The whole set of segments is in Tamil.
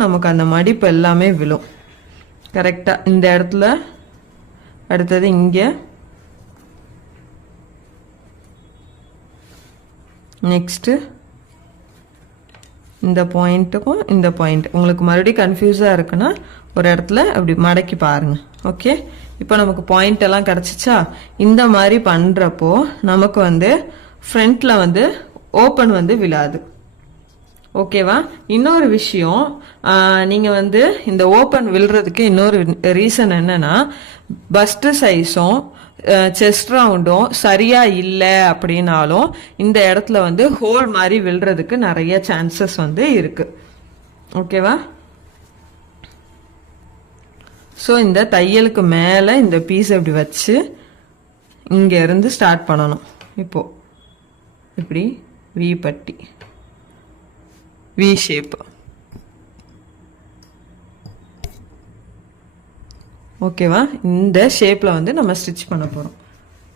நமக்கு அந்த மடிப்பு எல்லாமே விழும் கரெக்டா இந்த இடத்துல. அடுத்தது இங்க, நெக்ஸ்ட் இந்த பாயிண்ட்டுக்கும் இந்த பாயிண்ட் உங்களுக்கு மறுபடியும் கன்ஃபியூஸா இருக்குன்னா ஒரு இடத்துல அப்படி மடக்கி பாருங்க. ஓகே, இப்போ நமக்கு பாயிண்ட் எல்லாம் கிடைச்சிச்சா? இந்த மாதிரி பண்றப்போ நமக்கு வந்து ஃப்ரண்ட்ல வந்து ஓப்பன் வந்து விழாது. ஓகேவா? இன்னொரு விஷயம், நீங்க வந்து இந்த ஓப்பன் விழுறதுக்கு இன்னொரு ரீசன் என்னன்னா, பஸ்ட் சைஸும் செஸ்ட் ரவுண்டும் சரியா இல்லை அப்படின்னாலும் இந்த இடத்துல வந்து ஹோல் மாதிரி விழுறதுக்கு நிறைய சான்சஸ் வந்து இருக்கு. ஓகேவா? ஸோ இந்த தையலுக்கு மேலே இந்த பீஸ் இப்படி வச்சு இங்க இருந்து ஸ்டார்ட் பண்ணணும். இப்போ இப்படி வி பட்டி, வி ஷேப். ஓகேவா? இந்த ஷேப்ல வந்து நம்ம ஸ்டிச் பண்ண போறோம்.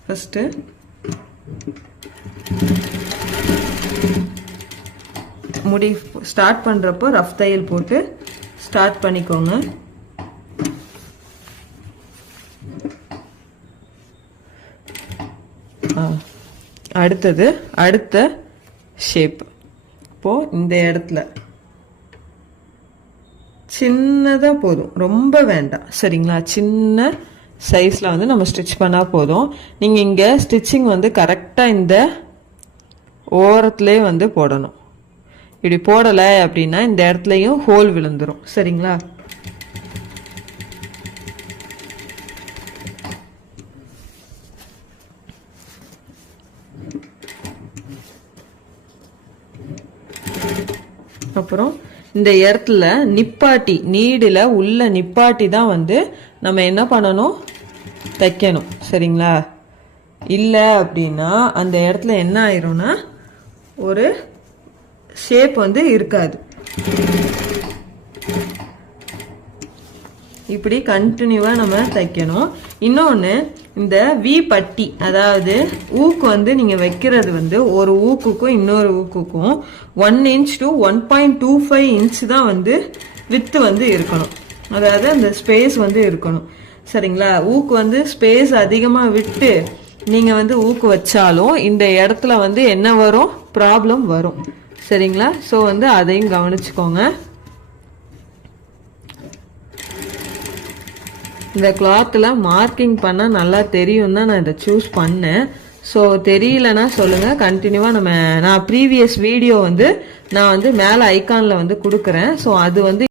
ஃபர்ஸ்ட் முடி ஸ்டார்ட் பண்றப்போ ரஃப் தையல் போட்டு ஸ்டார்ட் பண்ணிக்கோங்க. அடுத்தது அடுத்த ஷேப். இப்போ இந்த இடத்துல சின்னதா போதும், ரொம்ப வேண்டாம், சரிங்களா? சின்ன சைஸ்ல வந்து நம்ம ஸ்டிச் பண்ணா போதும். நீங்க இங்க ஸ்டிச்சிங் வந்து கரெக்டா இந்த ஓரத்திலே வந்து போடணும். இப்படி போடலை அப்படின்னா இந்த இடத்துலயும் ஹோல் விழுந்துரும், சரிங்களா? அப்புறம் இந்த இடத்துல நிப்பாட்டி, நீடில் உள்ள நிப்பாட்டி தான் வந்து நம்ம என்ன பண்ணணும், தைக்கணும், சரிங்களா? இல்லை அப்படின்னா அந்த இடத்துல என்ன ஆயிரும்னா ஒரு ஷேப் வந்து இருக்காது. இப்படி கண்டினியூவா நம்ம தைக்கணும். இன்னொன்று, இந்த வி பட்டி, அதாவது ஊக்கு வந்து நீங்க வைக்கிறது வந்து ஒரு ஊக்குக்கும் இன்னொரு ஊக்குக்கும் 1 inch to 1.25 inch தான் வந்து வித்து வந்து இருக்கணும். அதாவது அந்த ஸ்பேஸ் வந்து இருக்கணும், சரிங்களா? ஊக்கு வந்து ஸ்பேஸ் அதிகமா விட்டு நீங்க வந்து ஊக்கு வச்சாலும் இந்த இடத்துல வந்து என்ன வரும், ப்ராப்ளம் வரும், சரிங்களா? ஸோ வந்து அதையும் கவனிச்சுக்கோங்க. இந்த கிளாத்தில் மார்க்கிங் பண்ணால் நல்லா தெரியும் தான் நான் இதை சூஸ் பண்ணேன். ஸோ தெரியலன்னா சொல்லுங்கள், கண்டினியூவாக நான் ப்ரீவியஸ் வீடியோ வந்து நான் வந்து மேலே ஐக்கானில் வந்து கொடுக்குறேன். ஸோ அது வந்து